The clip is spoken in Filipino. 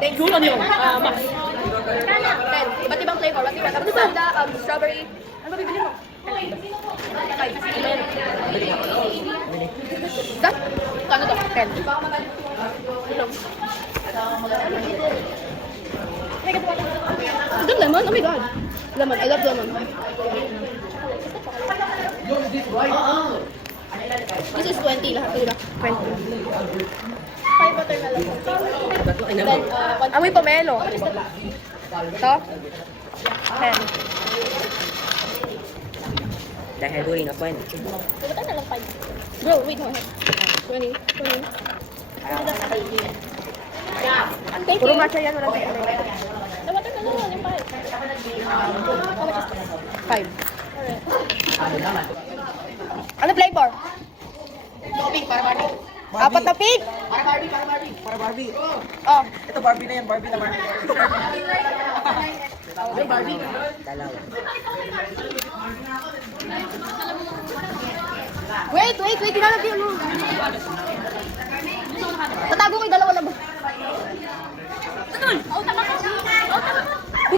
Thank you. Ano yun? Ah, Max. Ten. Iba't ibang flavor. Iba't ibang Tapos panda, um, strawberry. Ano ba bibili mo? Five. Ika? Ano to? Ten. Ilong. Ito lemon? Oh my god. Lemon. I love lemon. This is 20 lahat, di ba? 20. Amoy pomelo. Ito? 10. Dahil na po yun. Ba't na lang 5? Bro, wait, no. 20. 20. Thank Puro matcha yan, wala tayong ano. The watermelon, yung 5. How much is this? 5. Alright. Ano flavor? Pink, para Barbie. Apat na pig. Para Barbie, para Barbie, para Barbie. Oh. oh. Ito Barbie na yan, Barbie na Barbie. Ay, Barbie. Dalawa. Wait, wait, wait, ilalagay mo. Tatago ko yung dalawa lang. Tutol, oh, tama